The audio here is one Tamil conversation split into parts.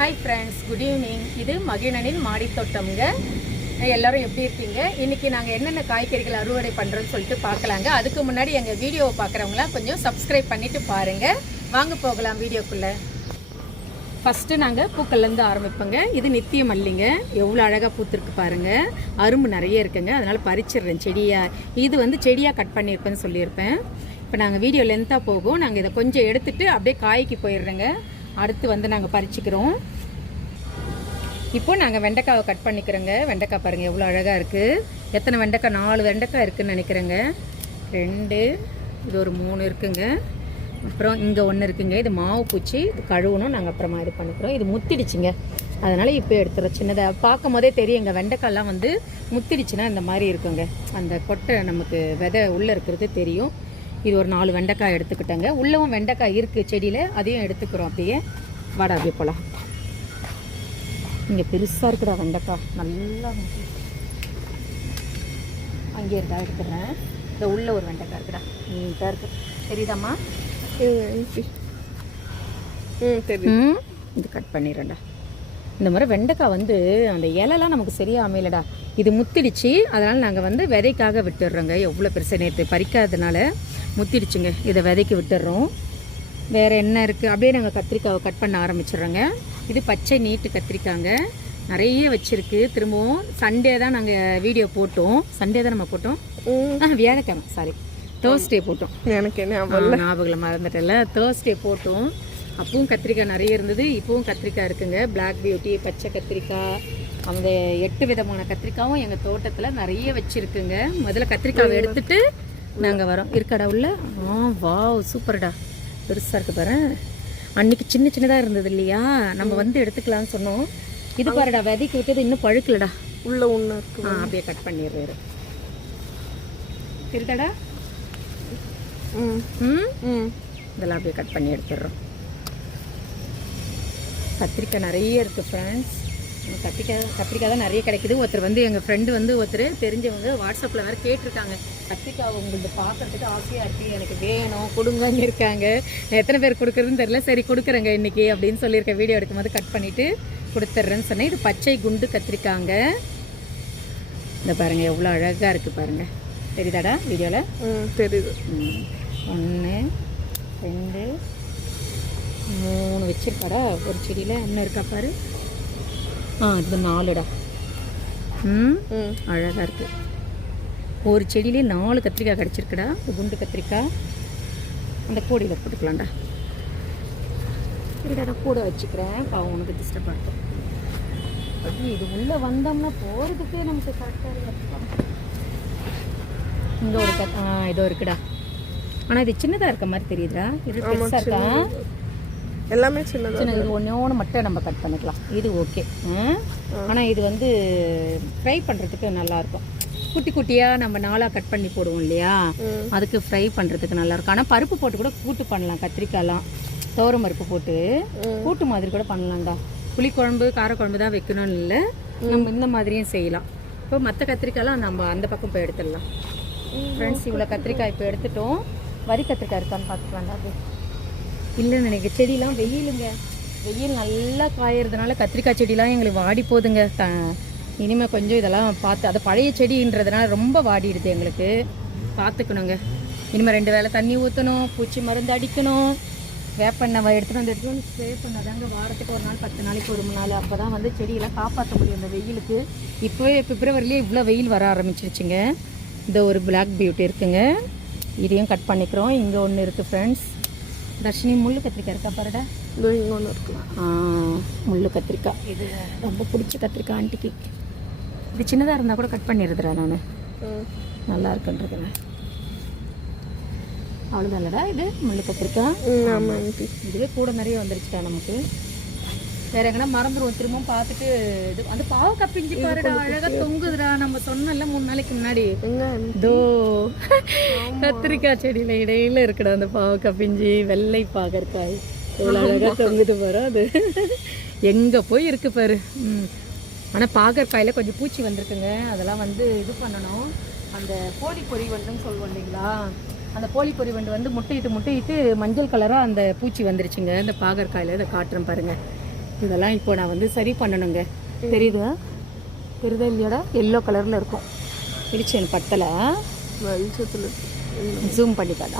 Hi friends, good evening. இது மகிழனின் மாடி தோட்டம்ங்க. எல்லோரும் எப்படி இருக்கீங்க? இன்றைக்கி நாங்கள் என்னென்ன காய்கறிகள் அறுவடை பண்ணுறோன்னு சொல்லிட்டு பார்க்கலாங்க. அதுக்கு முன்னாடி எங்கள் வீடியோவை பார்க்குறவங்களாம் கொஞ்சம் சப்ஸ்கிரைப் பண்ணிவிட்டு பாருங்கள். வாங்க போகலாம் வீடியோக்குள்ளே. ஃபஸ்ட்டு நாங்கள் பூக்கள்லேருந்து ஆரம்பிப்போங்க. இது நித்திய மல்லிங்க. எவ்வளோ அழகாக பூத்துருக்கு பாருங்கள். அரும்பு நிறைய இருக்குங்க, அதனால் பறிச்சிடுறேன் செடியாக. இது வந்து செடியாக கட் பண்ணியிருப்பேன்னு சொல்லியிருப்பேன். இப்போ நாங்கள் வீடியோ லென்த்தாக போகும். நாங்கள் இதை கொஞ்சம் எடுத்துகிட்டு அப்படியே காய்க்கு போயிடுறேங்க. அடுத்து வந்து நாங்கள் பறிச்சுக்கிறோம். இப்போ நாங்கள் வெண்டைக்காவை கட் பண்ணிக்கிறோங்க. வெண்டைக்காய் பாருங்கள் எவ்வளோ அழகாக இருக்குது. எத்தனை வெண்டைக்காய்? 4 வெண்டைக்காய் இருக்குதுன்னு நினைக்கிறேங்க. 2, இது ஒரு 3 இருக்குங்க. அப்புறம் இங்கே 1 இருக்குங்க. இது மாவு பூச்சி, இது கழுவணும். நாங்கள் அப்புறமா இது பண்ணிக்கிறோம். இது முத்திடுச்சுங்க, அதனால் இப்போ எடுத்துகிறோம். சின்னதாக பார்க்கும் போதே தெரியும். எங்கள் வெண்டைக்காய்லாம் வந்து முத்திடுச்சுன்னா இந்த மாதிரி இருக்குங்க. அந்த கொட்டை நமக்கு விதை உள்ளே இருக்கிறது தெரியும். இது ஒரு 4 வெண்டைக்காய் எடுத்துக்கிட்டேங்க. உள்ளவும் வெண்டைக்காய் இருக்குது செடியில், அதையும் எடுத்துக்கிறோம். அப்படியே வாடா அப்படியே போகலாம். இங்கே பெருசாக இருக்குடா வெண்டைக்காய், நல்லா அங்கே இருக்கா, எடுத்துக்கிறேன். இந்த உள்ள ஒரு வெண்டைக்காய் இருக்குடா, நீட்டாக இருக்குது. தெரியுதாம்மா? இது கட் பண்ணிடுறேன்டா. இந்த மாதிரி வெண்டைக்காய் வந்து அந்த இலைலாம் நமக்கு சரியாக அமையலடா. இது முத்திடுச்சு, அதனால் நாங்கள் வந்து விதைக்காக விட்டுடுறோங்க. எவ்வளோ பெருசாக நேற்று பறிக்காததுனால முத்திடுச்சுங்க. இதை விதைக்கு விட்டுடுறோம். வேறு என்ன இருக்குது? அப்படியே நாங்கள் கத்திரிக்காவை கட் பண்ண ஆரம்பிச்சிடுறோங்க. இது பச்சை நீட்டு கத்திரிக்காங்க, நிறைய வச்சுருக்கு. திரும்பவும் சண்டே தான் நாங்கள் வீடியோ போட்டோம். சண்டே தான் நம்ம போட்டோம். வியாழக்கிழமை, சாரி, தேர்ஸ்டே போட்டோம். எனக்கு என்ன ஞாபகம் மறந்துட்டல. தேர்ஸ்டே போட்டோம். அப்பவும் கத்திரிக்காய் நிறைய இருந்தது. இப்போவும் கத்திரிக்காய் இருக்குங்க. பிளாக் பியூட்டி, பச்சை கத்திரிக்காய், அந்த 8 விதமான கத்திரிக்காயும் எங்கள் தோட்டத்தில் நிறைய வச்சுருக்குங்க. முதல்ல கத்திரிக்காவை எடுத்துகிட்டு நாங்கள் வரோம். இருக்காடா உள்ள? வாவ், சூப்பர்டா, பெருசாக இருக்குது பாரு. அன்றைக்கி சின்ன சின்னதாக இருந்தது இல்லையா, நம்ம வந்து எடுத்துக்கலாம்னு சொன்னோம். இது பாருடா, விதைக்கு விட்டது இன்னும் பழுக்கலடா. உள்ள ஒன்று இருக்கு. அப்படியே கட் பண்ணிடுறாரு. இருக்காடா? இதெல்லாம் அப்படியே கட் பண்ணி எடுத்துடுறோம். கத்திரிக்காய் நிறைய இருக்குது ஃப்ரெண்ட்ஸ். கத்திரிக்காய் தான் நிறைய கிடைக்குது. ஒருத்தர் வந்து எங்கள் ஃப்ரெண்டு வந்து ஒருத்தர் தெரிஞ்சவங்க வாட்ஸ்அப்பில் வேறு கேட்டிருக்காங்க, கத்திரிக்காய் உங்களுக்கு பார்க்குறதுக்கு ஆசையாக இருக்குது, எனக்கு வேணும் கொடுங்கன்னு இருக்காங்க. எத்தனை பேர் கொடுக்குறதுன்னு தெரியல. சரி கொடுக்குறேங்க இன்றைக்கி அப்படின்னு சொல்லியிருக்கேன். வீடியோ எடுக்கும்போது கட் பண்ணிவிட்டு கொடுத்துட்றேன்னு சொன்னேன். இது பச்சை குண்டு கத்திரிக்காங்க. இந்த பாருங்கள் எவ்வளோ அழகாக இருக்குது பாருங்கள். தெரியுதாடா வீடியோவில்? தெரியுது. 1, 2, 3 வச்சிருக்காடா ஒரு செடியில். இன்னும் இருக்கா பாரு. இது 4டா. அழகாக இருக்குது. ஒரு செடியிலே 4 கத்திரிக்காய் கிடச்சிருக்குடா. குண்டு கத்திரிக்காய். அந்த கூடையில் போட்டுக்கலாம்டா. சரிடா, கூட வச்சுக்கிறேன். பாவம் உனக்கு டிஸ்டர்ப் ஆகும். இது உள்ளே வந்தோம்னா போகிறதுக்கே நமக்கு கரெக்டாக இருக்கும். இங்கே ஒரு இதோ இருக்குடா. ஆனால் இது சின்னதாக இருக்க மாதிரி தெரியுதுடா. இது பெருசாக இருக்கா? எல்லாமே சின்னதாக. இது ஒன்று மட்டும் நம்ம கட் பண்ணிக்கலாம். இது ஓகே. ஆனால் இது வந்து ஃப்ரை பண்ணுறதுக்கு நல்லாயிருக்கும். குட்டி குட்டியாக நம்ம 4ஆக கட் பண்ணி போடுவோம் இல்லையா, அதுக்கு ஃப்ரை பண்ணுறதுக்கு நல்லாயிருக்கும். ஆனால் பருப்பு போட்டு கூட கூட்டு பண்ணலாம். கத்திரிக்காயெலாம் துவரம் பருப்பு போட்டு கூட்டு மாதிரி கூட பண்ணலாம்டா. புளிக்குழம்பு காரக்குழம்பு தான் வைக்கணும்னு இல்லை, நம்ம இந்த மாதிரியும் செய்யலாம். இப்போ மற்ற கத்திரிக்காயெலாம் நம்ம அந்த பக்கம் போய் எடுத்துடலாம். ஃப்ரெண்ட்ஸ், இவ்வளோ கத்திரிக்காய் இப்போ எடுத்துட்டோம். வரி கத்திரிக்காய் இருக்கான்னு பார்த்துக்கலாம்டா. அது இல்லைன்னு நினைக்கிறேன். செடியெலாம் வெயிலுங்க, வெயில் நல்லா காயறதுனால கத்திரிக்காய் செடியெலாம் எங்களுக்கு வாடி போகுதுங்க. இனிமேல் கொஞ்சம் இதெல்லாம் பார்த்து, அது பழைய செடின்றதுனால ரொம்ப வாடிடுது எங்களுக்கு. பார்த்துக்கணுங்க. இனிமேல் 2 வேளை தண்ணி ஊற்றணும், பூச்சி மருந்து அடிக்கணும், வேப்பெண்ணெய் எடுத்துகிட்டு வந்து ஸ்ப்ரே பண்ணாதாங்க. வாரத்துக்கு ஒரு நாள், 10 நாளைக்கு ஒரு நாள். அப்போ தான் வந்து செடியெல்லாம் காப்பாற்ற முடியும் இந்த வெயிலுக்கு. இப்போவே பிப்ரவரிலேயே இவ்வளோ வெயில் வர ஆரம்பிச்சிருச்சுங்க. இந்த ஒரு பிளாக் பியூட்டி இருக்குங்க, இதையும் கட் பண்ணிக்கிறோம். இங்கே ஒன்று இருக்குது ஃப்ரெண்ட்ஸ். தர்ஷினி, முள்ளு கத்திரிக்காய் இருக்கா பாருடா. இங்கே ஒன்று இருக்கு. முள்ளு கத்திரிக்காய். இது ரொம்ப பிடிச்ச கத்திரிக்காய் ஆண்டிக்கு. இது சின்னதாக இருந்தால் கூட கட் பண்ணிடுறா நான். நல்லா இருக்குன்றதுல அவ்வளோதான் இல்லைடா. இது முள்ளு கத்திரிக்காய். இதுவே கூட நிறைய வந்துருச்சுட்டா நமக்கு. வேற எங்கன்னா மறந்துடுவோம். திரும்பவும் பார்த்துட்டு இது அந்த பாவக்காய் பிஞ்சு பாருடா, அழகாக தொங்குதுடா. நம்ம சொன்னல 3 நாளைக்கு முன்னாடி, தோ கத்திரிக்காய் செடியில் இடையில இருக்குடா அந்த பாவக்காய் பிஞ்சு. வெள்ளை பாகற்காய் எவ்வளோ அழகாக தொங்குது பாரு. அது எங்கே போய் இருக்கு பாரு. ஆனால் பாகற்காயில் கொஞ்சம் பூச்சி வந்திருக்குங்க. அதெல்லாம் வந்து இது பண்ணணும். அந்த கோழி பொறி வண்டுன்னு சொல்லுவோம் இல்லைங்களா, அந்த கோழி பொறி வண்டு வந்து முட்டையிட்டு மஞ்சள் கலராக அந்த பூச்சி வந்துருச்சுங்க இந்த பாகற்காயில். இதை காட்டுறேன் பாருங்கள். இதெல்லாம் இப்போ நான் வந்து சரி பண்ணணுங்க. தெரியுதா இல்லையாடா? எல்லோ கலரில் இருக்கும். பிடிச்சு எனக்கு பத்தலை. வெளிச்சத்தில் ஜூம் பண்ணிக்காது.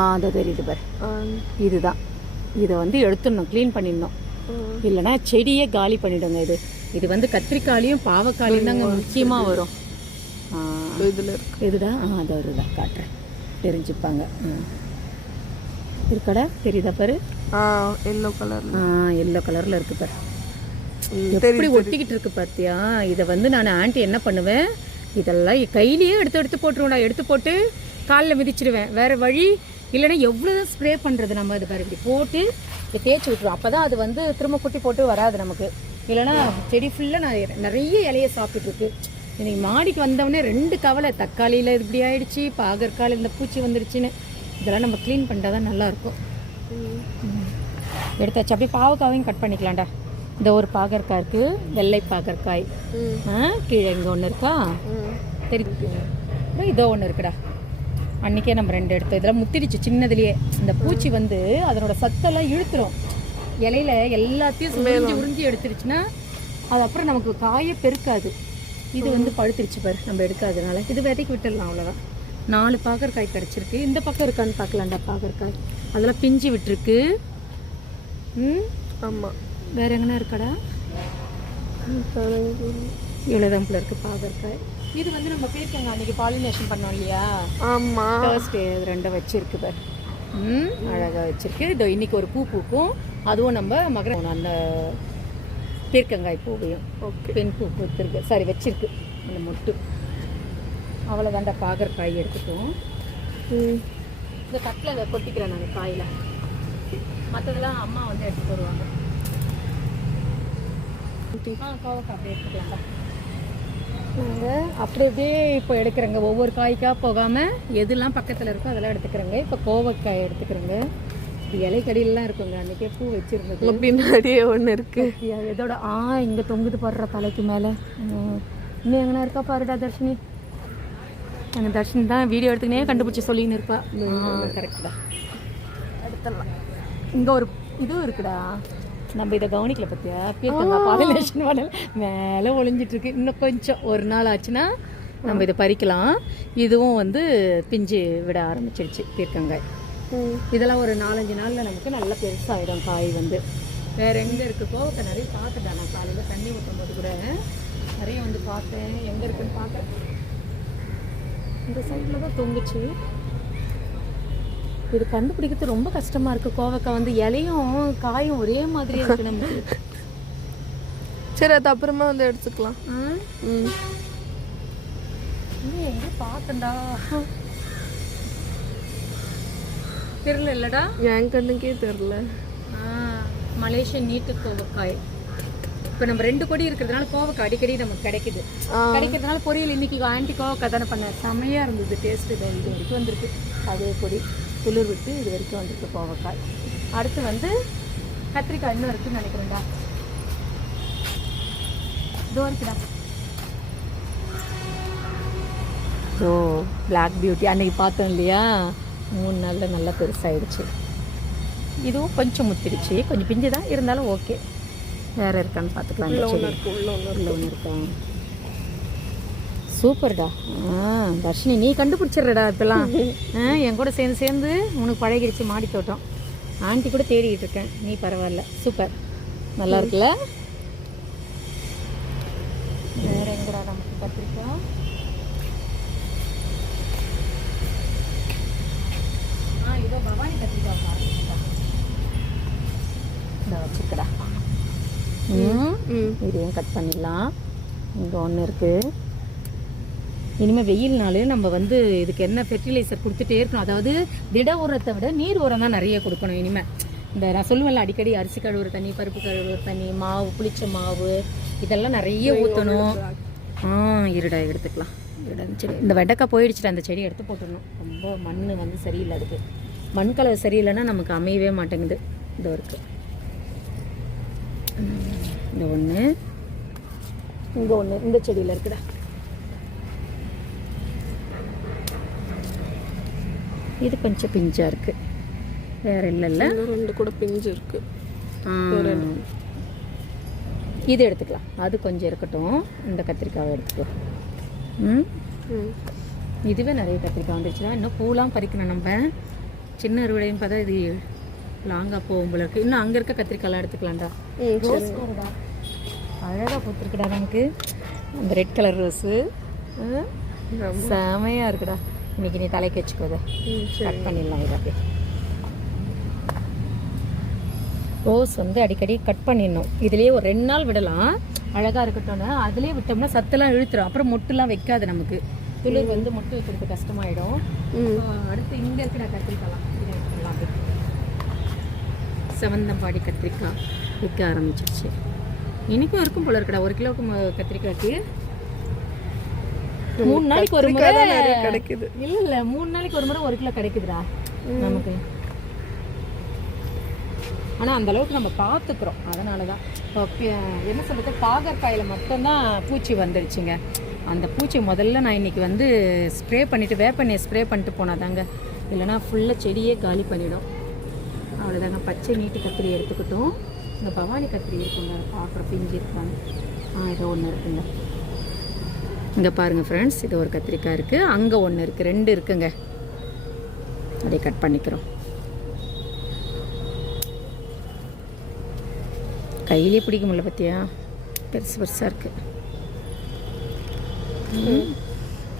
அதை தெரியுது பாரு. இதுதான். இதை வந்து எடுத்துடணும், க்ளீன் பண்ணிடணும். இல்லைன்னா செடியே காலி பண்ணிவிடுங்க. இது வந்து கத்திரிக்காயும் பாவக்காயும் தாங்க முக்கியமாக வரும். இதில் இதுடா அது வருதா காட்டுறேன், தெரிஞ்சுப்பாங்க. இருக்கடா தெரியுதா பாரு. Yellow colour. எல்லோ கலரில் இருக்குது பாரு. எப்படி ஒட்டிக்கிட்டு இருக்கு பார்த்தியா? இதை வந்து நான் ஆண்டி என்ன பண்ணுவேன், இதெல்லாம் கையிலேயே எடுத்து போட்டுருவோம்டா. எடுத்து போட்டு காலில் மிதிச்சிடுவேன். வேறு வழி இல்லைன்னா எவ்வளோதான் ஸ்ப்ரே பண்ணுறது நம்ம. இது பாரு இப்படி போட்டு தேய்ச்சி விட்டுருவோம். அப்போ தான் அது வந்து திரும்ப குட்டி போட்டு வராது நமக்கு. இல்லைன்னா செடி ஃபுல்லாக நான் நிறைய இலையை சாப்பிட்டுருக்கு. இன்னைக்கு மாடிக்கு வந்தவொடனே 2 கவலை. தக்காளியில் இப்படி ஆயிடுச்சு, பாகற்காயில் இந்த பூச்சி வந்துடுச்சுன்னு. இதெல்லாம் நம்ம க்ளீன் பண்ணிட்டா தான் நல்லாயிருக்கும். எடுத்தாச்சு. அப்படியே பாவக்காவையும் கட் பண்ணிக்கலாம்டா. இந்த ஒரு பாகற்காய் இருக்குது, வெள்ளை பாகற்காய். கீழே இங்கே ஒன்று இருக்கா தெரியுது. இதோ ஒன்று இருக்குடா. அன்றைக்கே நம்ம 2 எடுத்தோம். இதெல்லாம் முத்திடுச்சு சின்னதுலேயே. இந்த பூச்சி வந்து அதனோட சத்தெல்லாம் இழுத்துரும். இலையில எல்லாத்தையும் உறிஞ்சி எடுத்துருச்சுன்னா அது அப்புறம் நமக்கு காயே பெருக்காது. இது வந்து பழுத்துருச்சு பாரு, நம்ம எடுக்காதனால. இது விதைக்கு விட்டுடலாம், அவ்வளோதான். 4 பாகற்காய் கிடச்சிருக்கு. இந்த பக்கம் இருக்கான்னு பார்க்கலாம்டா பாகற்காய். அதெல்லாம் பிஞ்சு விட்டுருக்கு. ஆமாம். வேறு எங்கன்னா இருக்காடா? இவ்வளோதான் போல இருக்குது பாகற்காய். இது வந்து நம்ம பேருக்கங்க அன்றைக்கி பாலினேஷன் பண்ணோம் இல்லையா? ஆமாம். தேர்ஸ்டே 2 வச்சுருக்கு பாரு. அழகாக வச்சுருக்கு. இதோ இன்றைக்கி ஒரு பூ பூக்கும். அதுவும் நம்ம மகர அந்த பீர்க்கங்காய் பூவையும் பெண் பூ பூத்துருக்கு. சரி வச்சிருக்கு அந்த மொட்டு. அவ்வளோதாண்டா பாகற்காய் எடுத்துட்டோம். இந்த கட்டில் கொட்டிக்கிறேன் நாங்கள் காயில். மற்றதெல்லாம் அம்மா வந்து எடுத்துகிட்டு வருவாங்க. கோவக்காய் அப்படியே எடுத்துக்கலாம்டா. நாங்கள் அப்படியே இப்போ எடுக்கிறேங்க. ஒவ்வொரு காய்க்காக போகாமல் எதுலாம் பக்கத்தில் இருக்கோ அதெல்லாம் எடுத்துக்கிறேங்க. இப்போ கோவக்காய் எடுத்துக்கிறேங்க. இலைக்கடியிலாம் இருக்குங்க. அன்றைக்கே பூ வச்சுருந்தது. பின்னாடியே ஒன்று இருக்குது. எதோட இங்கே தொங்குது பாடுற தலைக்கு மேலே. இன்னும் எங்கன்னா இருக்கா பாருடா தர்ஷினி. எங்கள் தர்ஷினி தான் வீடியோ எடுத்துக்கினே கண்டுபிடிச்சி சொல்லின்னு இருப்பா. கரெக்டா எடுத்துடலாம். இங்கே ஒரு இதுவும் இருக்குடா. நம்ம இதை கவனிக்கல பார்த்தியா? பீர்க்கங்காய் பாலினேஷன் மாடல் மேலே ஒளிஞ்சிட்ருக்கு. இன்னும் கொஞ்சம் ஒரு நாள் ஆச்சுன்னா நம்ம இதை பறிக்கலாம். இதுவும் வந்து பிஞ்சு விட ஆரம்பிச்சிடுச்சு பீர்க்கங்காய். இதெல்லாம் ஒரு 4-5 நாளில் நமக்கு நல்லா பெருசாகிடும் காய் வந்து. வேறு எங்கே இருக்குது? கோவக்காய் நிறைய பார்த்துட்டேன் நான். காலையில் தண்ணி ஊற்றும் போது கூட நிறைய வந்து பார்த்தேன். எங்கே இருக்குன்னு பார்க்குறேன். இந்த சைடில் தான் தொங்குச்சு. இது கண்டுபிடிக்கிறது ரொம்ப கஷ்டமாக இருக்குது. கோவக்காய் வந்து இலையும் காயும் ஒரே மாதிரியே இருக்குது நமக்கு. சரி, அது அப்புறமா வந்து எடுத்துக்கலாம். எங்கே பார்த்தண்டா தெரியல. இல்லைடா, என் கண்ணுக்கே தெரில. மலேசியன் நீட்டு கோவக்காய். இப்போ நம்ம 2 கொடி இருக்கிறதுனால கோவக்காய் அடிக்கடி நமக்கு கிடைக்கிறதுனால பொரியல். இன்னைக்கு ஆன்டி கோவக்காய் தானே பண்ண. செமையாக இருந்தது டேஸ்ட்டு. இது வரைக்கும் வந்திருக்கு. அதே கொடி துளிர் விட்டு இது வரைக்கும் வந்திருக்கு கோவக்காய். அடுத்து வந்து கத்திரிக்காய் இன்னும் இருக்குன்னு நினைக்கிறேன்டா. இதோ இருக்குடா. ஸோ பிளாக் பியூட்டி அன்றைக்கி பார்த்தோம் இல்லையா? 3 நாளில் நல்லா பெருசாகிடுச்சு. இதுவும் கொஞ்சம் முத்திடுச்சு. கொஞ்சம் பிஞ்சு தான் இருந்தாலும் ஓகே. வேறு இருக்கான்னு பார்த்துக்கலாம். உள்ள ஒன்று இருக்கா? சூப்பர்டா. தர்ஷினி நீ கண்டுபிடிச்சிடுறடா இப்போலாம். என் கூட சேர்ந்து உனக்கு பழகிடுச்சு மாடி தோட்டம். ஆண்டி கூட தேடிக்கிட்டு இருக்கேன். நீ பரவாயில்ல, சூப்பர், நல்லா இருக்குல்ல? வேறு எங்கடா நமக்கு கத்திரிக்காய்? இதோ பவானி கத்திரிக்காய் பாருங்கடா. இந்த வச்சுக்கடா. இதையும் கட் பண்ணிடலாம். இங்கே ஒன்று இருக்குது. இனிமேல் வெயில்னாலே நம்ம வந்து இதுக்கு என்ன ஃபெர்டிலைசர் கொடுத்துட்டே இருக்கணும். அதாவது திட உரத்தை விட நீர் உரம் தான் நிறைய கொடுக்கணும். இனிமேல் இந்த நான் சொல்லுவேன்ல அடிக்கடி அரிசி கழுவுற தண்ணி, பருப்பு கழுவுற தண்ணி, மாவு, புளிச்ச மாவு இதெல்லாம் நிறைய ஊற்றணும். இருடா எடுத்துக்கலாம். சரி, இந்த வெண்டைக்காய் போயிடுச்சுட்டு அந்த செடி எடுத்து போட்டுடணும். ரொம்ப மண் வந்து சரியில்லை. அதுக்கு மண் கலவை சரியில்லைன்னா நமக்கு அமையவே மாட்டேங்குது. இந்த இருக்குது. இந்த ஒன்று, இங்கே ஒன்று இந்த செடியில் இருக்குடா. இது கொஞ்சம் பிஞ்சாக இருக்குது. வேறு இல்லைல்ல? 2 கூட பிஞ்சு இருக்குது. இது எடுத்துக்கலாம், அது கொஞ்சம் இருக்கட்டும். இந்த கத்திரிக்காவை எடுத்துக்கலாம். இதுவே நிறைய கத்திரிக்காய் வந்துருச்சுன்னா இன்னும் பூலாம் பறிக்கணும். நம்ம சின்ன அறுவடைன்னு பார்த்தா இது லாங்காக போகும் போல இருக்குது. இன்னும் அங்கே இருக்க கத்திரிக்காயெலாம் எடுத்துக்கலாம்டா. ரோஸ் கலர்டா, அழகாக பூத்துருக்குடா நமக்கு அந்த ரெட் கலர் ரோஸு. செமையாக இருக்குடா. இன்னைக்கு நீ தலைக்கு வச்சுக்கோத, கட் பண்ணிடலாம். இதை ரோஸ் வந்து அடிக்கடி கட் பண்ணிடணும். இதுலேயே ஒரு 2 நாள் விடலாம், அழகாக இருக்கட்டும்னா. அதுலேயே விட்டோம்னா சத்தெல்லாம் இழுத்துரும், அப்புறம் மொட்டுலாம் வைக்காது நமக்கு. துளிர் வந்து மொட்டு வைக்கிறது கஷ்டமாயிடும். அடுத்து இங்கே இருக்கிற கத்திரிக்காய்லாம் செவந்தம்பாடி கத்திரிக்காய் விற்க ஆரம்பிச்சிருச்சு. இனிக்கும் இருக்கும் போல இருக்கடா. 1 கிலோவுக்கு கத்திரிக்காய்க்கு 3 நாளைக்கு ஒரு முறை கிடைக்குது. இல்லை 3 நாளைக்கு ஒரு முறை 1 கிலோ கிடைக்குதுடா நமக்கு. ஆனால் அந்த அளவுக்கு நம்ம பார்த்துக்குறோம். அதனால தான் என்ன சொல்கிறது, பாகற்காயில் மட்டும்தான் பூச்சி வந்துடுச்சுங்க. அந்த பூச்சி முதல்ல நான் இன்றைக்கி வந்து ஸ்ப்ரே பண்ணிவிட்டு வேப்பெண்ணெய் ஸ்ப்ரே பண்ணிட்டு போனாதாங்க, இல்லைனா ஃபுல்லாக செடியே காலி பண்ணிடும். அவ்வளோதாங்க. பச்சை நீட்டு கத்திரி எடுத்துக்கிட்டோம். இந்த பவானி கத்திரி இருக்குங்க, பார்க்குற பிஞ்சு இருக்காங்க. ஏதோ ஒன்று இருக்குங்க. இங்கே பாருங்கள் ஃப்ரெண்ட்ஸ், இது ஒரு கத்திரிக்காய் இருக்குது, அங்கே ஒன்று இருக்குது, 2 இருக்குங்க. அப்படியே கட் பண்ணிக்கிறோம். கையிலே பிடிக்க முடியல பார்த்தியா, பெருசு பெருசாக இருக்குது.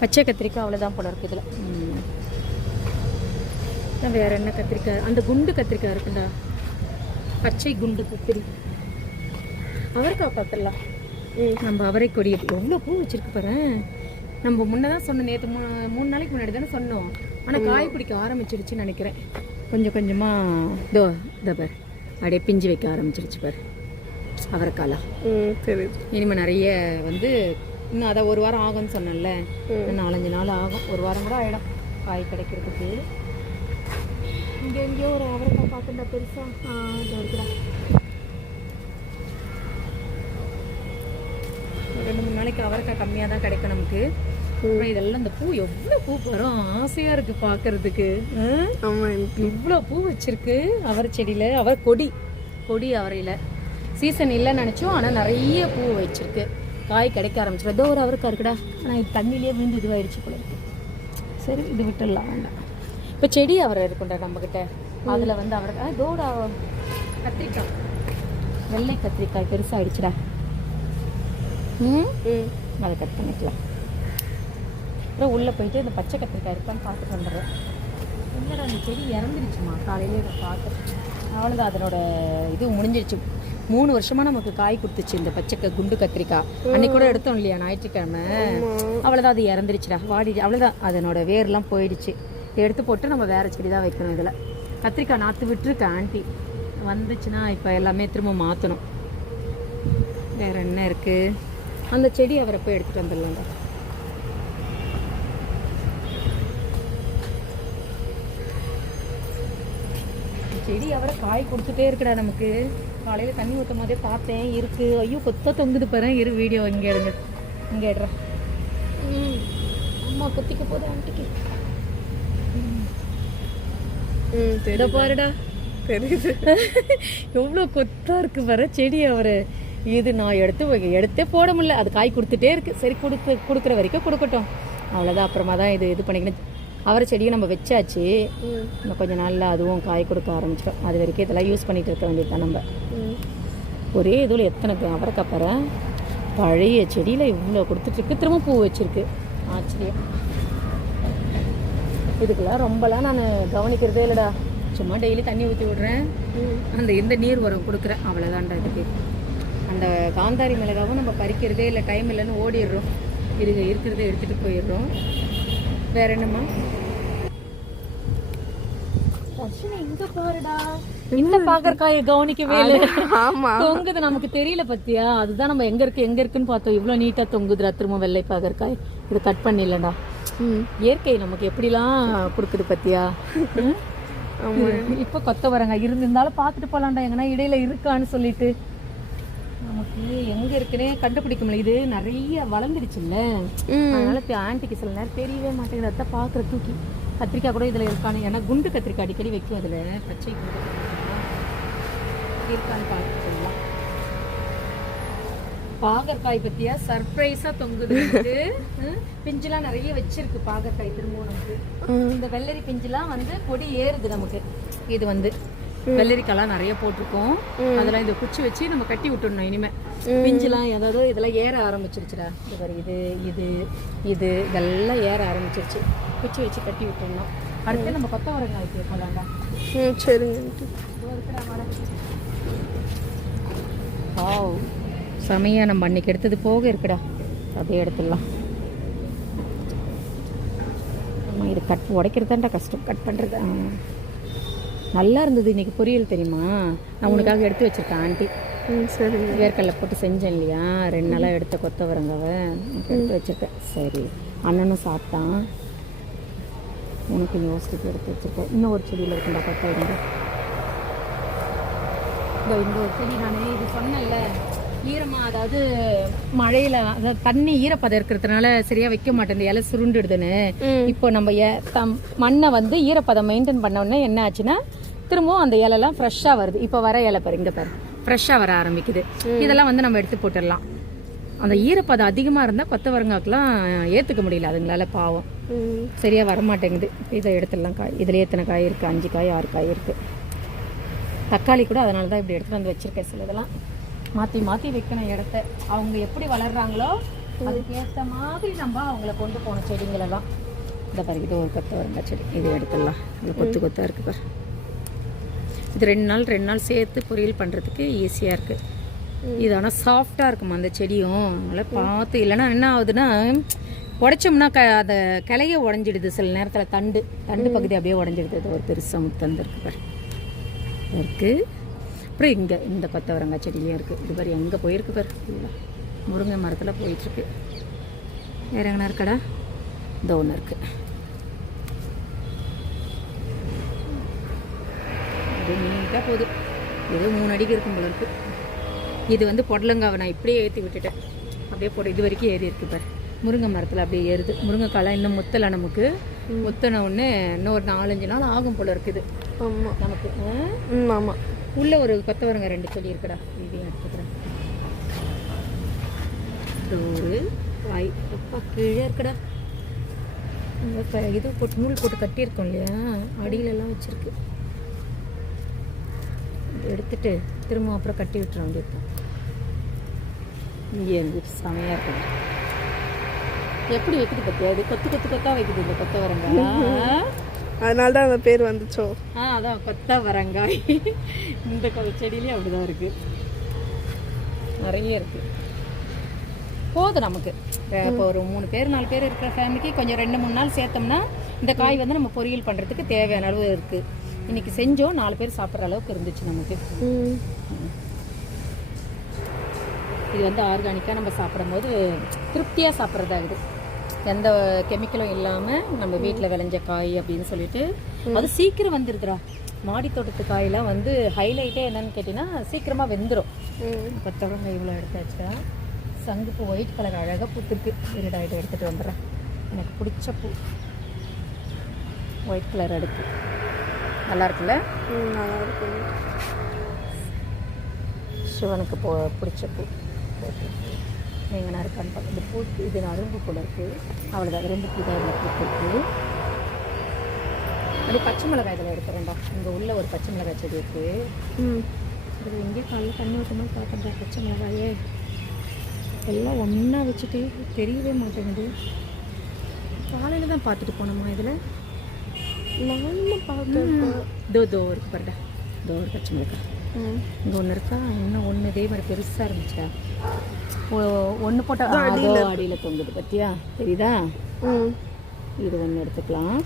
பச்சை கத்திரிக்காய் அவ்வளோதான் போல இருக்குது இதில். வேறு என்ன கத்திரிக்காய், அந்த குண்டு கத்திரிக்காய் இருக்குண்டா, பச்சை குண்டு கத்திரி. அவரைக்காய் பார்த்துடலாம். நம்ம அவரை கொடி எவ்வளோ பூ வச்சுருக்கு பாரு. நம்ம முன்னே தான் சொன்னோம், நேற்று 3 நாளைக்கு முன்னாடி தானே சொன்னோம். ஆனால் காய் பிடிக்க ஆரம்பிச்சிருச்சுன்னு நினைக்கிறேன். கொஞ்சம் கொஞ்சமாக பார் அப்படியே பிஞ்சு வைக்க ஆரம்பிச்சிருச்சு பாரு அவரைக்காலாம். தெரியுது. இனிமேல் நிறைய வந்து இன்னும் அதை 1 வாரம் ஆகும்னு சொன்னேன்ல, 4-5 நாள் ஆகும். 1 வாரம் கூட ஆகிடும் காய் கிடைக்கிறதுக்கு. இங்கே எங்கேயோ ஒரு அவரைக்காய் பார்த்துட்டா பெருசாக இருக்கிறா. 2-3 நாளைக்கு அவரைக்காய் கம்மியாக தான் கிடைக்கும் நமக்கு. அப்புறம் இதெல்லாம் இந்த பூ எவ்வளோ பூ வரும், ஆசையாக இருக்குது பார்க்கறதுக்கு. இவ்வளோ பூ வச்சிருக்கு அவரை செடியில். அவரை கொடி அவரையில் சீசன் இல்லைன்னு நினச்சோம், ஆனால் நிறைய பூ வச்சிருக்கு. காய் கிடைக்க ஆரம்பிச்சிடும். ஏதோ ஒரு அவரைக்காய் இருக்குடா, ஆனால் இது தண்ணியிலே விழுந்து இதுவாகிடுச்சு போல இருக்கு. சரி, இது விட்டுடலாம், வேண்டாம். இப்போ செடி அவரை இருக்குண்டா நம்மக்கிட்ட, அதில் வந்து அவரைக்காய். இதோட கத்திரிக்காய், வெள்ளை கத்திரிக்காய் பெருசாகிடுச்சுடா. அதை கட் பண்ணிக்கலாம். அப்புறம் உள்ளே போயிட்டு இந்த பச்சை கத்திரிக்காய் இருக்கான்னு பார்த்துட்டு வந்துடுறேன். இல்லைடா, அந்த செடி இறந்துருச்சுமா, காலையிலே இதை பார்த்துட்டு. அவ்வளோதான், அதனோட இது முடிஞ்சிருச்சு. 3 வருஷமாக நமக்கு காய் கொடுத்துச்சு இந்த பச்சை குண்டு கத்திரிக்காய். அன்னைக்கு கூட எடுத்தோம் இல்லையா, ஞாயிற்றுக்கிழமை. அவ்வளோதான், அது இறந்துருச்சுடா, வாடிச்சு. அவ்வளோதான், அதனோட வேர்லாம் போயிடுச்சு. எடுத்து போட்டு நம்ம வேறு செடி தான் வைக்கணும். இதில் கத்திரிக்காய் நாற்று விட்டுருக்கு ஆண்டி. வந்துச்சுன்னா இப்போ எல்லாமே திரும்ப மாற்றணும். வேறு என்ன இருக்குது, அந்த செடி அவரை போய் எடுத்துகிட்டு வந்துடலாங்க. செடி அவரை காய் கொடுத்துட்டே இருக்குடா நமக்கு. காலையில் தண்ணி ஊற்றும் போதே பார்த்தேன், இருக்குது. ஐயோ கொத்த தொங்குது பாரு. வீடியோ இங்கே எடுங்க, இங்கே எடுறேன். அம்மா கொத்திக்க போதும் ஆண்டிக்கு. இதை பாருடா, தெரியுது எவ்வளோ கொத்தாக இருக்குது பாரு செடி அவரை. இது நான் எடுத்தே போட முடியல, அது காய் கொடுத்துட்டே இருக்குது. சரி, கொடுக்குற வரைக்கும் கொடுக்கட்டும், அவ்வளோதான். அப்புறமா தான் இது பண்ணிக்கணும். அவரை செடியை நம்ம வச்சாச்சு, இன்னும் கொஞ்சம் நாளில் அதுவும் காய் கொடுக்க ஆரம்பிச்சிடும். அது வரைக்கும் இதெல்லாம் யூஸ் பண்ணிகிட்டு இருக்க வேண்டியது தான் நம்ம. ஒரே இதில் எத்தனை அவரைக்காய் பாரு, பழைய செடியில் இவ்வளோ கொடுத்துட்ருக்கு, திரும்ப பூ வச்சுருக்கு. ஆச்சரியம். இதுக்கெல்லாம் ரொம்பலாம் நான் கவனிக்கிறதே இல்லைடா, சும்மா டெய்லி தண்ணி ஊற்றி விடுறேன், இந்த நீர் உரம் கொடுக்குறேன், அவ்வளோதான்டா. இதுக்கு அந்த காந்தாரி மிளகாவும் நம்ம பறிக்கிறதே இல்லை, டைம் இல்லைன்னு ஓடிடுறோம். இருக்கிறத எடுத்துகிட்டு போயிடுறோம். வேற என்னம்மா இங்க பாருடா, இந்த பாகற்காயை கவனிக்கவே இல்லை. தொங்குது, நமக்கு தெரியல பத்தியா. அதுதான் நம்ம எங்க இருக்குன்னு பார்த்தோம். இவ்வளவு நீட்டா தொங்குதுடா திரும்ப வெள்ளை பாகற்காய். இது கட் பண்ணிடலடா. இயற்கை நமக்கு எப்படிலாம் கொடுக்குது பத்தியா. இப்ப கொத்தவரங்காய் இருந்திருந்தாலும் பார்த்துட்டு போலாம்டா, எங்கன்னா இடையில இருக்கான்னு சொல்லிட்டு. நமக்கு எங்க இருக்குன்னே கண்டுபிடிக்க முடியல. இது நிறைய வளர்ந்துருச்சுல்ல, அதனால ஆண்டிக்கு சில நேரம் தெரியவே மாட்டேங்குது. அதான் பாக்குற தூக்கி. கத்திரிக்காய் கூட இதுல இருக்கானு, ஏன்னா குண்டு கத்திரிக்காய் அடிக்கடி வைக்கும். அதுல பச்சை குண்டு இருக்கான்னு பார்த்துக்கலாம். பாகற்காய் பத்தியா சர்ப்ரைஸா தொங்குது. பிஞ்சுலாம் நிறைய வச்சிருக்கு பாகற்காய். திரும்பவும் நமக்கு இந்த வெள்ளரி பிஞ்சுலாம் வந்து கொடி ஏறுது நமக்கு. இது வந்து வெள்ளரிக்காய்லாம் நிறைய போட்டிருக்கோம். அதெல்லாம் இந்த குச்சி வச்சு நம்ம கட்டி விட்டுடணும். இனிமே பிஞ்சுலாம் ஏதாவது இதெல்லாம் ஏற ஆரம்பிச்சிருச்சுடா. இது பாரு, இது இது இது இதெல்லாம் ஏற ஆரம்பிச்சிருச்சு. குச்சி வச்சு கட்டி விட்டுடணும். அடுத்து நம்ம கொத்தவரங்காய் போடலாம்டா. சரிங்க. வாவ், செமையா நம்ம அன்னைக்கு எடுத்தது போக இருக்குடா. அதே எடுத்துடலாம். ஆமாம், இது கட் உடைக்கிறதாண்டா கஷ்டம். கட் பண்ணுறது நல்லா இருந்தது இன்னைக்கு பொரியல் தெரியுமா. நான் உனக்காக எடுத்து வச்சிருக்கேன் ஆண்டி. சரி, வேர்க்கடலை போட்டு செஞ்சேன் இல்லையா, 2 நாளாக எடுத்த கொத்தவரங்காவை எடுத்து வச்சிருக்கேன். சரி, அண்ணனும் சாப்பிட்டான். உனக்கு யோசிச்சுட்டு எடுத்து வச்சிருக்கேன். இன்னும் ஒரு செடியில் இருக்குண்டா கொத்தவரங்காய். இந்த ஒரு செடி நான் இது சொன்னேன்ல, ஈரமாக, அதாவது மழையில், அதாவது தண்ணி ஈரப்பதம் இருக்கிறதுனால சரியாக வைக்க மாட்டேன், இலை சுருண்டுடுதுன்னு. இப்போ நம்ம மண்ணை வந்து ஈரப்பதம் மெயின்டைன் பண்ண உடனே என்ன ஆச்சுன்னா திரும்பவும் அந்த இலைலாம் ஃப்ரெஷ்ஷாக வருது. இப்போ வர இலை பாரு, இங்கே பாரு, ஃப்ரெஷ்ஷாக வர ஆரம்பிக்குது. இதெல்லாம் வந்து நம்ம எடுத்து போட்டுடலாம். அந்த ஈரப்பதம் அதிகமாக இருந்தால் கொத்தவரங்காய்க்கெலாம் ஏற்றுக்க முடியல அதுங்களால, பாவம் சரியாக வரமாட்டேங்குது. இதை எடுத்துடலாம். காய் இதில் எத்தனை காய் இருக்குது? 5 காய் 6 காய் இருக்குது. தக்காளி கூட அதனால தான் இப்படி எடுத்துகிட்டு வந்து வச்சுருக்கேன். சில இதெல்லாம் மாற்றி மாற்றி வைக்கணும் இடத்த. அவங்க எப்படி வளர்கிறாங்களோ அதுக்கேற்ற மாதிரி நம்ம அவங்கள கொண்டு போகணும் செடிங்களெல்லாம். இந்த பாரு, இது ஒரு கொத்தவரங்காய் செடி. இது எடுத்துடலாம். இது கொத்து கொத்தாக இருக்குது பாரு. இது 2 நாள் சேர்த்து பொரியல் பண்ணுறதுக்கு ஈஸியாக இருக்குது. இது ஆனால் சாஃப்டாக இருக்குமா அந்த செடியும். அதனால் பார்த்து, இல்லைன்னா என்ன ஆகுதுன்னா உடைச்சோம்னா அந்த கிளைய உடஞ்சிடுது. சில நேரத்தில் தண்டு பகுதி அப்படியே உடஞ்சிடுது. அது ஒரு பெருசாக முத்தந்து இருக்குது பாரு இருக்குது. அப்புறம் இங்கே இந்த கொத்தவரங்காய் செடியும் இருக்குது. இது பாரு எங்கே போயிருக்கு பாரு, இல்லை முருங்கை மரத்தில் போயிட்டுருக்கு. வேற எங்கன்னா இருக்கடா? இந்த ஒன்று இருக்குது. இது நீட்டாக போகுது. ஏதோ 3 அடிக்கு இருக்கும் போல இருக்குது. இது வந்து பொடலங்காவை நான் இப்படியே ஏற்றி விட்டுட்டேன். அப்படியே போட்டு இது வரைக்கும் ஏறி இருக்குது பாரு. முருங்கை மரத்தில் அப்படியே ஏறுது. முருங்கைக்காலாம் இன்னும் முத்தலை நமக்கு. முத்தின ஒன்று இன்னும் ஒரு 4-5 நாள் ஆகும் போல இருக்குது. ஆமாம் நமக்கு. ஆமாம், உள்ளே ஒரு கொத்தவரங்காய் 2 செடி இருக்குடா. இதையும் எடுத்துக்கிறேன். ஒரு காய் அப்பா கீழே இருக்குடா. இது போட்டு நூல் போட்டு கட்டியிருக்கோம் இல்லையா, அடியிலெல்லாம் வச்சுருக்கு. எடுத்துட்டு திரும்ப அப்புறம் கட்டி விட்டுற வேண்டியிருக்கும். இங்கே இருந்து செமையாக இருக்குது. எப்படி வைக்குது பத்தியா? இது கொத்தாக வைக்குது இந்த கொத்தவரங்காய். அதனால தான் அந்த பேர் வந்துச்சோ. அதான் கொத்தவரங்காய். இந்த செடியிலே அப்படிதான் இருக்குது. நிறைய இருக்குது. போதும் நமக்கு. இப்போ ஒரு 3 பேர் 4 பேர் இருக்கிற ஃபேமிலிக்கு கொஞ்சம் 2-3 நாள் சேர்த்தோம்னா இந்த காய் வந்து நம்ம பொரியல் பண்ணுறதுக்கு தேவையான அளவு இருக்குது. இன்றைக்கி செஞ்சோம், 4 பேர் சாப்பிட்ற அளவுக்கு இருந்துச்சு நமக்கு. இது வந்து ஆர்கானிக்காக நம்ம சாப்பிடும்போது திருப்தியாக சாப்பிட்றதாகுது. எந்த கெமிக்கலும் இல்லாமல் நம்ம வீட்டில் விளைஞ்ச காய் அப்படின்னு சொல்லிட்டு. அது சீக்கிரம் வந்துடுதுடா. மாடி தோட்டத்து காயெல்லாம் வந்து ஹைலைட்டே என்னன்னு கேட்டிங்கன்னா சீக்கிரமாக வெந்துடும். கொத்தவரங்காய் இவ்வளோ எடுத்தாச்சுடா. சங்குப்பூ ஒயிட் கலர் அழகாக பூத்துருக்கு. இருடா, இதை எடுத்துகிட்டு வந்துடுறேன். எனக்கு பிடிச்ச பூ ஒயிட் கலர் அடுக்கு நல்லா இருக்குல்ல? நல்லா இருக்கு. சிவனுக்கு பிடிச்ச பூ எங்கன்னா இருக்கான்னு பார்த்து. இந்த பூ இது அரும்பு போல இருக்குது. அவ்வளோதான், அரும்பு பூ தான் இதில் பூத்துருக்கு. அப்படி பச்சை மிளகாய் இதில் எடுத்துறேன்டா. இங்கே உள்ள ஒரு பச்சை மிளகாய் செடி இருக்குது. அது எங்கேயும் காலையில் தண்ணி ஊற்றமாக பார்க்குறா. பச்சை மிளகாயே எல்லாம் ஒன்றா வச்சுட்டு தெரியவே மாட்டேங்குது. காலையில் தான் பார்த்துட்டு போனோமா இதில். நானும் பார்த்தேன். தோ இருக்கு பாருடா. தோ ஒரு பச்சை மிளகாய் இங்கே ஒன்று இருக்கா. இன்னும் ஒன்று இதே மாதிரி பெருசாக இருந்துச்சா. ஒன்று போட்டால் அடியில் தொங்குது பற்றியா, தெரியுதா? இது ஒன்று எடுத்துக்கலாம்.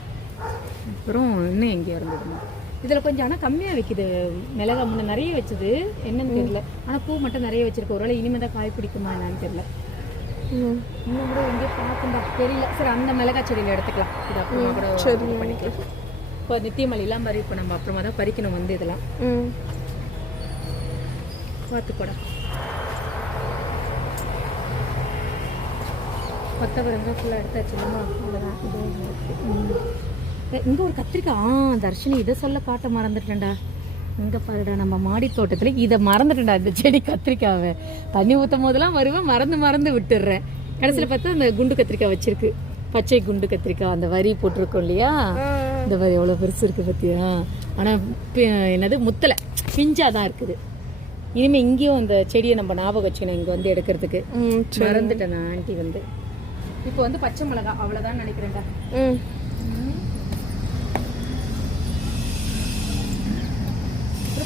அப்புறம் இன்னும் எங்கேயா இருந்ததுமா இதில் கொஞ்சம். ஆனால் கம்மியாக வைக்குது மிளகா. முன்னே நிறைய வச்சுது, என்னன்னு தெரியல. ஆனால் பூ மட்டும் நிறைய வச்சுருக்கு. ஒருவேளை இனிமேல் தான் காய் பிடிக்குமா என்னன்னு தெரியல. இன்னும் கூட எங்கேயோ பார்த்துண்டா, தெரியல. சரி, அந்த மிளகாய் செடியில் எடுத்துக்கலாம். இது அப்புறமா கூட பண்ணிக்கலாம். இப்போ நித்தியமல்லிலாம் மாதிரி இப்போ நம்ம அப்புறமா தான் பறிக்கணும் வந்து இதெல்லாம். பார்த்துக்கூட கொத்தவரங்காய் ஃபுல்லாக எடுத்தாச்சு இல்லைமா? அவ்வளோதான். இது இங்கே ஒரு கத்திரிக்காய். தர்ஷினி இதை சொல்ல காட்ட மறந்துட்டேன்டா. இங்கே பாருடா நம்ம மாடி தோட்டத்தில் இதை மறந்துட்டேன்டா, இந்த செடி கத்திரிக்காவை தண்ணி ஊற்றும் போதெல்லாம் வருவேன், மறந்து விட்டுடுறேன். கடைசியில் பார்த்தா அந்த குண்டு கத்திரிக்காய் வச்சிருக்கு, பச்சை குண்டு கத்திரிக்காய், அந்த வரி போட்டிருக்கோம் இல்லையா, இந்த வரி எவ்வளோ பெருசு இருக்குது பார்த்தியா. ஆனால் என்னது முத்தலை பிஞ்சாக தான் இருக்குது. இனிமேல் இங்கேயும் அந்த செடியை நம்ம ஞாபகம் வச்சுக்கணும், இங்கே வந்து எடுக்கிறதுக்கு மறந்துட்டேன் நான். ஆண்டி வந்து இப்போ வந்து பச்சை மிளகா அவ்வளோதான் நினைக்கிறேன்டா.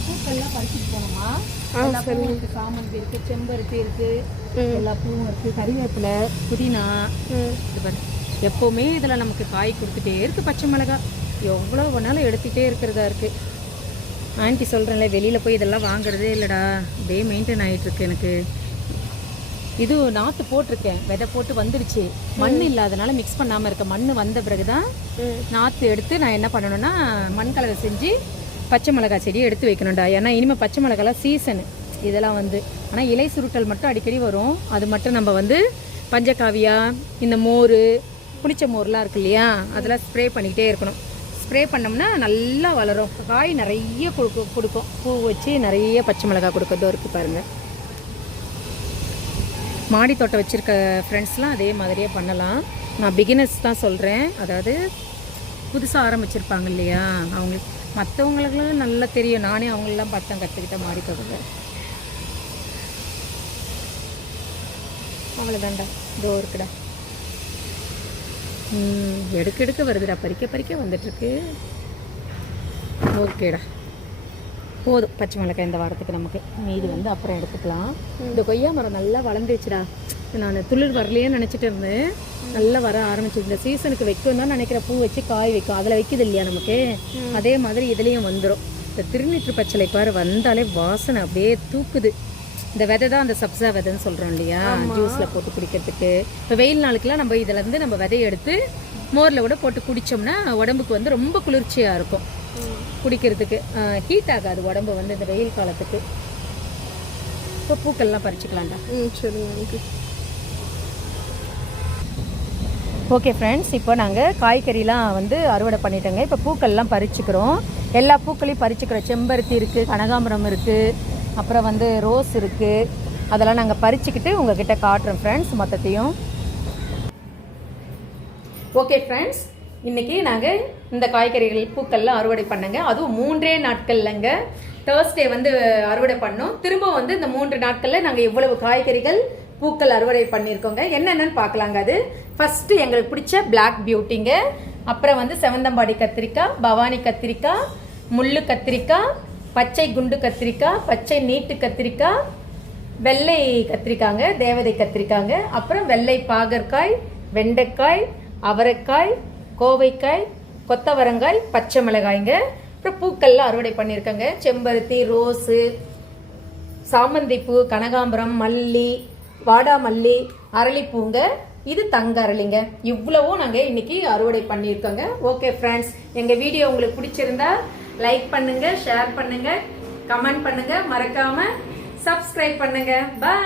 பூக்கள்லாம் பறிச்சுட்டு போனோமா, சாமந்தி இருக்கு, செம்பருத்தி இருக்கு, எல்லா பூவும் இருக்கு, கறிவேப்பிலை, புதினா. எப்பவுமே இதில் நமக்கு காய் கொடுத்துட்டே இருக்கு. பச்சை மிளகா எவ்வளோ வேணாலும் எடுத்துகிட்டே இருக்கிறதா இருக்கு. ஆண்டி சொல்கிறேன்ல, வெளியில் போய் இதெல்லாம் வாங்குறதே இல்லைடா, அப்படியே மெயின்டைன் ஆகிட்டு இருக்கு எனக்கு. இது நாற்று போட்டிருக்கேன், விதை போட்டு வந்துடுச்சு, மண் இல்லாதனால மிக்ஸ் பண்ணாமல் இருக்க. மண் வந்த பிறகுதான் நாற்று எடுத்து நான் என்ன பண்ணணும்னா மண் கலவை செஞ்சு பச்சை மிளகா செடியை எடுத்து வைக்கணும்டா. ஏன்னா இனிமேல் பச்சை மிளகாலாம் சீசனு இதெல்லாம் வந்து. ஆனால் இலை சுருட்டல் மட்டும் அடிக்கடி வரும், அது மட்டும் நம்ம வந்து பஞ்சகாவியா, இந்த மோர், புளிச்ச மோர்லாம் இருக்கு இல்லையா, அதெல்லாம் ஸ்ப்ரே பண்ணிக்கிட்டே இருக்கணும். ஸ்ப்ரே பண்ணோம்னா நல்லா வளரும், காய் நிறைய கொடுக்கும். பூ வச்சு நிறைய பச்சை மிளகா கொடுக்கறதோ இருக்குது பாருங்கள். மாடி தோட்டம் வச்சுருக்க ஃப்ரெண்ட்ஸ்லாம் அதே மாதிரியே பண்ணலாம். நான் பிகினர்ஸ் தான் சொல்கிறேன், அதாவது புதுசாக ஆரம்பிச்சிருப்பாங்க இல்லையா, அவங்களுக்கு மற்றவங்களுக்குலாம் நல்லா தெரியும். நானே அவங்களெலாம் பார்த்தேன், கற்றுக்கிட்டேன் மாடி தோட்டத்தை. அவ்வளோதான்டா, இதோ இருக்குடா. எடுக்க வருதுடா, பறிக்க வந்துட்டுருக்கு. ஓகேடா, போதும் பச்சை மிளகாய் இந்த வாரத்துக்கு நமக்கு. மீதி வந்து அப்புறம் எடுத்துக்கலாம். இந்த கொய்யா மரம் நல்லா வளர்ந்துச்சுடா. நான் துளிர் வரலையேன்னு நினச்சிட்டு இருந்தேன், நல்லா வர ஆரம்பிச்சு. இந்த சீசனுக்கு வைக்கும் தான் நினைக்கிற, பூ வச்சு காய் வைக்கும், அதில் வைக்குது இல்லையா நமக்கு, அதே மாதிரி இதுலேயும் வந்துடும். இந்த திருநீற்று பச்சளை பாரு வந்தாலே வாசனை அப்படியே தூக்குது. இந்த விதை தான் அந்த சப்ஸா விதைன்னு சொல்கிறோம் இல்லையா, ஜூஸில் போட்டு குடிக்கிறதுக்கு. இப்போ வெயில் நாளுக்குலாம் நம்ம இதிலேருந்து நம்ம விதையை எடுத்து மோரில் கூட போட்டு குடித்தோம்னா உடம்புக்கு வந்து ரொம்ப குளிர்ச்சியாக இருக்கும் குடிக்கிறதுக்கு. ஹீட் ஆகாது உடம்பு வந்து இந்த வெயில் காலத்துக்கு. இப்போ பூக்கள்லாம் பறிச்சுக்கலாம்டா. சரிங்க. ஓகே ஃப்ரெண்ட்ஸ், இப்போ நாங்கள் காய்கறிலாம் வந்து அறுவடை பண்ணிட்டோங்க. இப்போ பூக்கள்லாம் பறிச்சுக்கிறோம். எல்லா பூக்களையும் பறிச்சுக்கிறோம். செம்பருத்தி இருக்குது, கனகாம்பரம் இருக்குது, அப்புறம் வந்து ரோஸ் இருக்குது. அதெல்லாம் நாங்கள் பறிச்சுக்கிட்டு உங்ககிட்ட காட்டுறோம் ஃப்ரெண்ட்ஸ் மொத்தத்தையும். ஓகே ஃப்ரெண்ட்ஸ், இன்றைக்கி நாங்கள் இந்த காய்கறிகள் பூக்கள்லாம் அறுவடை பண்ணங்க. அதுவும் 3 நாட்கள்லங்க. தேர்ஸ்டே வந்து அறுவடை பண்ணோம். திரும்ப வந்து இந்த 3 நாட்களில் நாங்கள் இவ்வளவு காய்கறிகள் பூக்கள் அறுவடை பண்ணியிருக்கோங்க. என்னென்னு பார்க்கலாங்க. அது ஃபஸ்ட்டு எங்களுக்கு பிடிச்ச பிளாக் பியூட்டிங்க, அப்புறம் வந்து செவந்தம்பாடி கத்திரிக்காய், பவானி கத்திரிக்காய், முள்ளு கத்திரிக்காய், பச்சை குண்டு கத்திரிக்காய், பச்சை நீட்டு கத்திரிக்காய், வெள்ளை கத்திரிக்காங்க, தேவதை கத்திரிக்காங்க, அப்புறம் வெள்ளை பாகற்காய், வெண்டைக்காய், அவரைக்காய், கோவைக்காய், கொத்தவரங்காய், பச்சை மிளகாய்ங்க. அப்புறம் பூக்கள்லாம் அறுவடை பண்ணியிருக்கேங்க. செம்பருத்தி, ரோஸு, சாமந்தி பூ, கனகாம்பரம், மல்லி, வாடாமல்லி, அரளிப்பூங்க, இது தங்க அரளிங்க. இவ்வளவும் நாங்கள் இன்னைக்கு அறுவடை பண்ணியிருக்கோங்க. ஓகே ஃப்ரெண்ட்ஸ், எங்கள் வீடியோ உங்களுக்கு பிடிச்சிருந்தா லைக் பண்ணுங்க, ஷேர் பண்ணுங்க, கமெண்ட் பண்ணுங்க, மறக்காம சப்ஸ்கிரைப் பண்ணுங்க. பாய்.